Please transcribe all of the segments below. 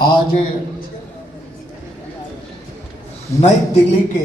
आज नई दिल्ली के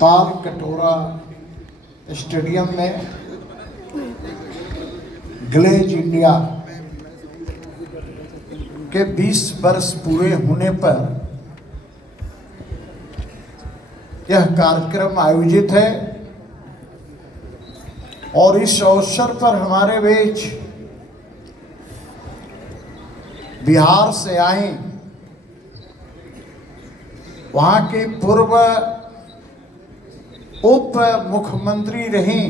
ताल कटोरा स्टेडियम में ग्लेज इंडिया के 20 वर्ष पूरे होने पर यह कार्यक्रम आयोजित है और इस अवसर पर हमारे बीच बिहार से आए वहाँ की पूर्व उप मुख्यमंत्री रही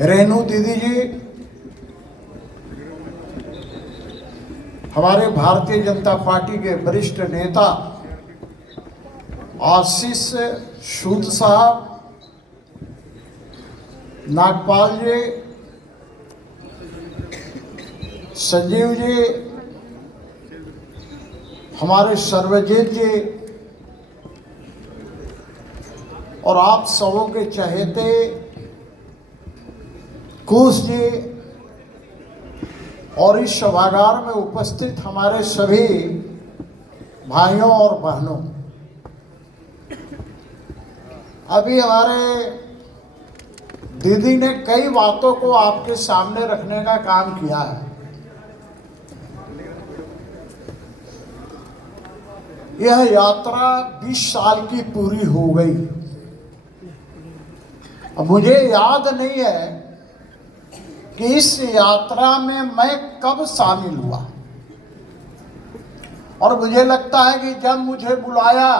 रेणु दीदी जी, हमारे भारतीय जनता पार्टी के वरिष्ठ नेता आशीष सूद साहब, नागपाल जी, संजीव जी, हमारे सर्वजीत जी और आप सबों के चहेते कुश जी और इस सभागार में उपस्थित हमारे सभी भाइयों और बहनों, अभी हमारे दीदी ने कई बातों को आपके सामने रखने का काम किया है। यह यात्रा 20 साल की पूरी हो गई। अब मुझे याद नहीं है कि इस यात्रा में मैं कब शामिल हुआ, और मुझे लगता है कि जब मुझे बुलाया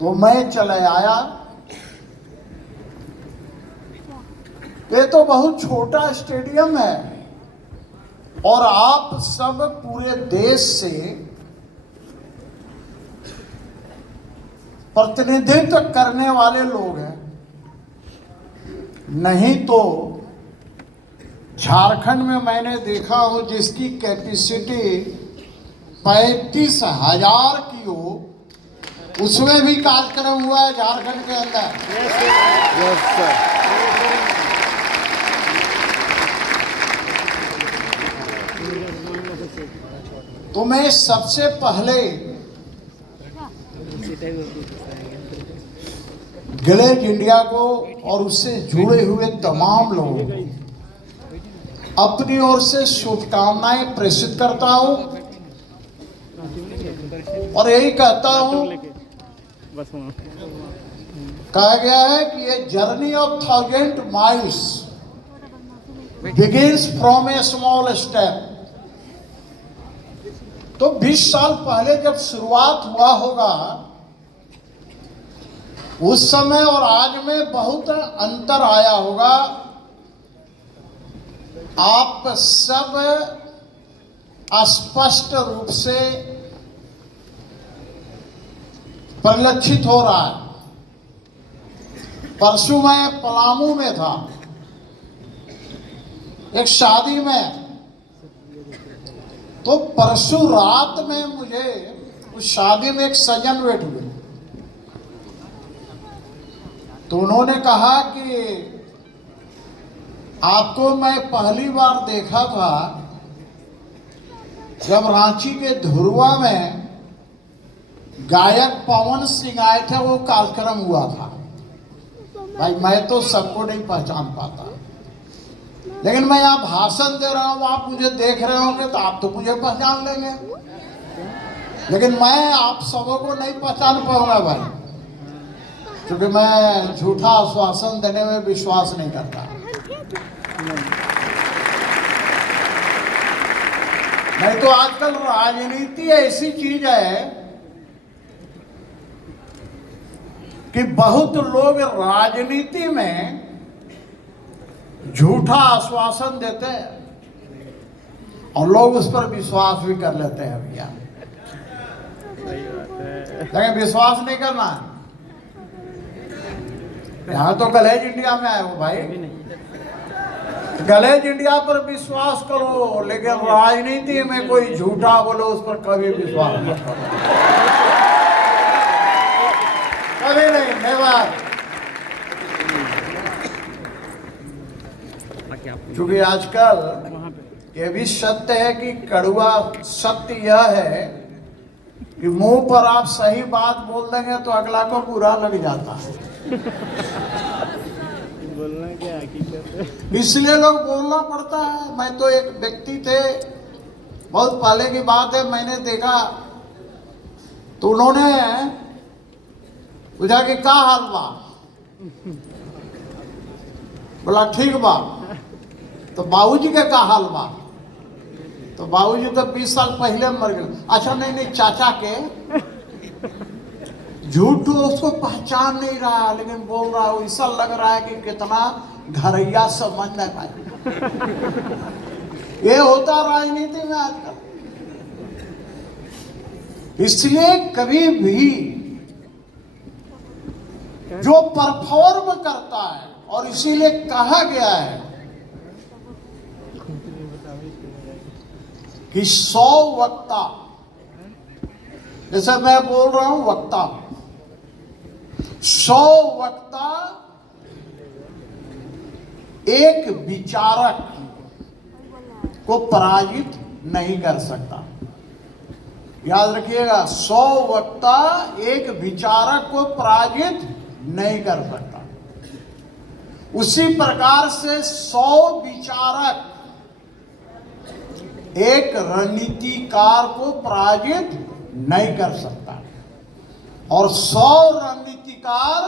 तो मैं चले आया। ये तो बहुत छोटा स्टेडियम है और आप सब पूरे देश से प्रतिनिधित्व करने वाले लोग हैं। नहीं तो झारखंड में मैंने देखा हो जिसकी कैपेसिटी 35,000 की हो, उसमें भी कार्यक्रम हुआ है झारखंड के अंदर। Yes sir. तो मैं सबसे पहले ग्लेज इंडिया को और उससे जुड़े हुए तमाम लोगों को अपनी ओर से शुभकामनाएं प्रेषित करता हूं और यही कहता हूं, कहा गया है कि ये journey of 1000 miles begins from A small step. तो 20 साल पहले जब शुरुआत हुआ होगा, उस समय और आज में बहुत अंतर आया होगा। आप सब स्पष्ट रूप से परिलक्षित हो रहा है। परसों मैं पलामू में था एक शादी में, तो परसों रात में मुझे उस शादी में एक सज्जन बैठ हुए, तो उन्होंने कहा कि आपको मैं पहली बार देखा था जब रांची के धुरवा में गायक पवन सिंह आए थे, वो कार्यक्रम हुआ था। भाई मैं तो सबको नहीं पहचान पाता, लेकिन मैं यहाँ भाषण दे रहा हूँ, आप मुझे देख रहे होंगे तो आप तो मुझे पहचान लेंगे, लेकिन मैं आप सबों को नहीं पहचान पाऊंगा भाई, क्योंकि मैं झूठा आश्वासन देने में विश्वास नहीं करता। नहीं तो आजकल राजनीति ऐसी चीज है कि बहुत लोग राजनीति में झूठा आश्वासन देते हैं और लोग उस पर विश्वास भी कर लेते हैं भैया, लेकिन विश्वास नहीं करना। यहाँ तो ग्लेज इंडिया में आए हो भाई, ग्लेज इंडिया पर विश्वास करो, लेकिन राजनीति में कोई झूठा बोलो उस पर कभी विश्वास मत करो, कभी नहीं। नेवर। क्योंकि आजकल ये भी सत्य है कि कड़वा सत्य यह है कि मुंह पर आप सही बात बोल देंगे तो अगला को बुरा लग जाता है। बोलना क्या हकीकत है। इसलिए लोग बोलना पड़ता है। मैं तो एक व्यक्ति थे, बहुत पहले की बात है, मैंने देखा तो उन्होंने पूछा कि क्या हाल बा, बोला ठीक बा। तो बाबूजी के क्या हाल बा, तो बाबूजी तो 20 साल पहले मर गए। अच्छा नहीं, चाचा के। झूठ तो उसको पहचान नहीं रहा, लेकिन बोल रहा है, ऐसा लग रहा है कि कितना घरैया समझ न पाए। ये होता राजनीति में आजकल। इसलिए कभी भी जो परफॉर्म करता है, और इसीलिए कहा गया है कि 100 वक्ता, जैसे मैं बोल रहा हूं वक्ता, 100 वक्ता एक विचारक को पराजित नहीं कर सकता। याद रखिएगा, 100 वक्ता एक विचारक को पराजित नहीं कर सकता। उसी प्रकार से 100 विचारक एक रणनीतिकार को पराजित नहीं कर सकता, और 100 रणनीतिकार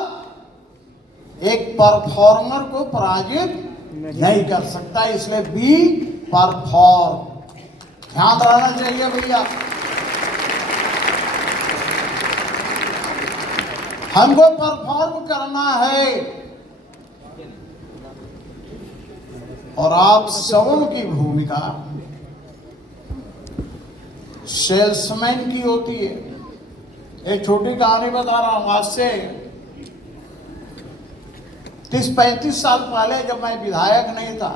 एक परफॉर्मर को पराजित नहीं कर सकता। इसलिए बी परफॉर्म, ध्यान रहना चाहिए भैया। हमको परफॉर्म करना है, और आप सबों की भूमिका सेल्समैन की होती है। एक छोटी कहानी बता रहा हूं। आज से 30-35 साल पहले, जब मैं विधायक नहीं था,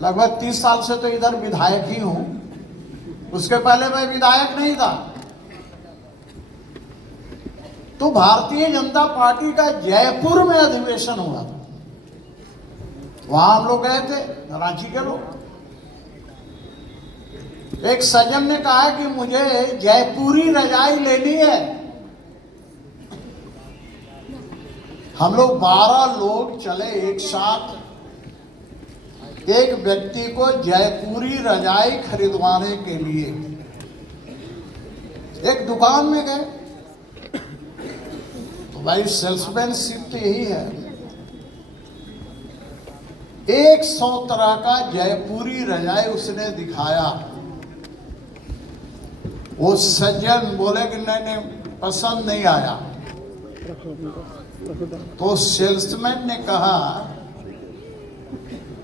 लगभग 30 साल से तो इधर विधायक ही हूं, उसके पहले मैं विधायक नहीं था, तो भारतीय जनता पार्टी का जयपुर में अधिवेशन हुआ था। वहां हम लोग गए थे, रांची के लोग। एक सज्जन ने कहा कि मुझे जयपुरी रजाई लेनी है। हम लोग 12 लोग चले एक साथ, एक व्यक्ति को जयपुरी रजाई खरीदवाने के लिए एक दुकान में गए। तो भाई सेल्समैनशिप तो यही है, 100 तरह का जयपुरी रजाई उसने दिखाया। वो सज्जन बोले कि नहीं, पसंद नहीं आया। तो सेल्समैन ने कहा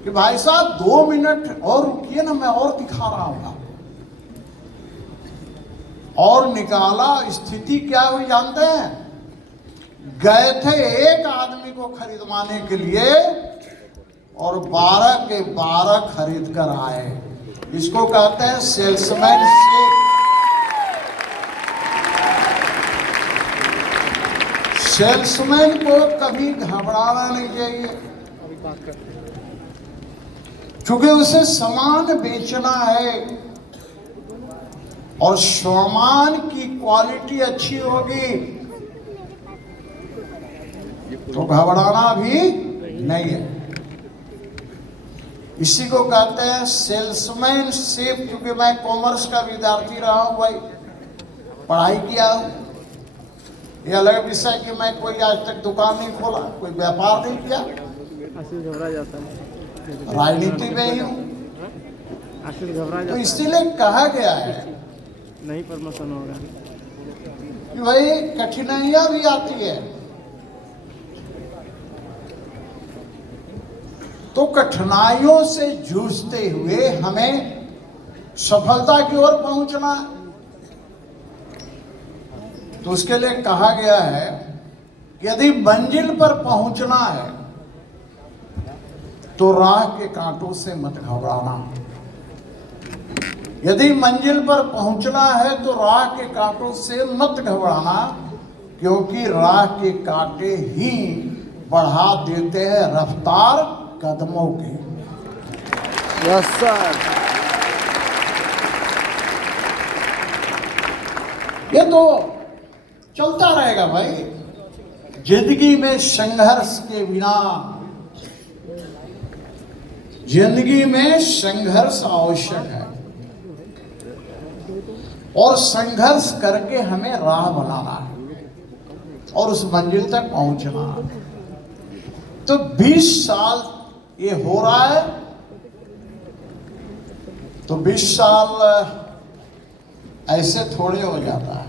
कि भाई साहब 2 मिनट और रुकिए ना, मैं और दिखा रहा हूं। और निकाला, स्थिति क्या हुई जानते हैं? गए थे एक आदमी को खरीदवाने के लिए, और 12 के 12 खरीद कर आए। इसको कहते हैं सेल्समैनशिप। सेल्समैन को कभी घबराना नहीं चाहिए, क्योंकि उसे सामान बेचना है, और सामान की क्वालिटी अच्छी होगी तो घबराना भी नहीं है। इसी को कहते हैं सेल्समैनशिप। क्योंकि मैं कॉमर्स का विद्यार्थी रहा हूं भाई, पढ़ाई किया हूं। ये अलग विषय कि मैं कोई आज तक दुकान नहीं खोला, कोई व्यापार नहीं किया, घबरा जाता है, राजनीति में ही हूँ। घबरा तो जाता इसीलिए कहा गया है नहीं प्रमोशन होगा कि भाई कठिनाइयां भी आती है, तो कठिनाइयों से जूझते हुए हमें सफलता की ओर पहुंचना है। तो उसके लिए कहा गया है कि यदि मंजिल पर पहुंचना है तो राह के कांटों से मत घबराना। यदि मंजिल पर पहुंचना है तो राह के कांटों से मत घबराना, क्योंकि राह के कांटे ही बढ़ा देते हैं रफ्तार कदमों की। Yes sir. ये तो चलता रहेगा भाई। जिंदगी में संघर्ष के बिना, जिंदगी में संघर्ष आवश्यक है और संघर्ष करके हमें राह बनाना है और उस मंजिल तक पहुंचना है। तो 20 साल ये हो रहा है, तो 20 साल ऐसे थोड़े हो जाता है,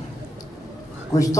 कुछ तो